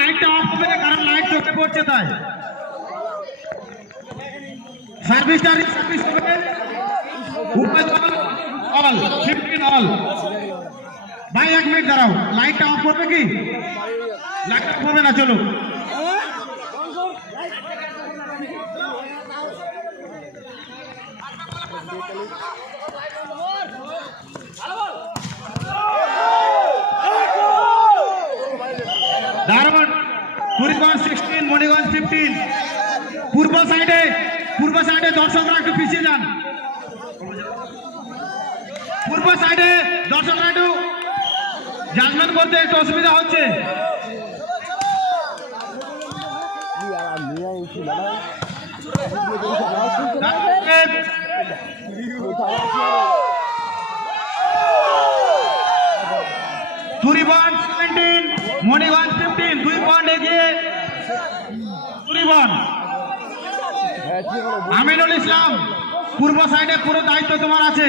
লাইটটা অফ না কারণ লাইট পড়ছে তাই। সার্ভিস অল ভাই, এক মিনিট দাঁড়াও। লাইটটা অফ করবে কি? লাইটটা হবে না, চলো। ধারবাড কুড়িগঞ্জ সিক্সটিন মণিগঞ্জ ফিফটিন পূর্ব সাইডে পূর্ব সাইডে দর্শকরা একটু পিছিয়ে যান। পূর্ব সাইডে দর্শকরা একটু জাজমেন্ট করতে একটু অসুবিধা হচ্ছে। তুরিবন সেভেন্টিন আমিনুল ইসলাম পূর্ব সাইডে পুরো দায়িত্ব তোমার আছে।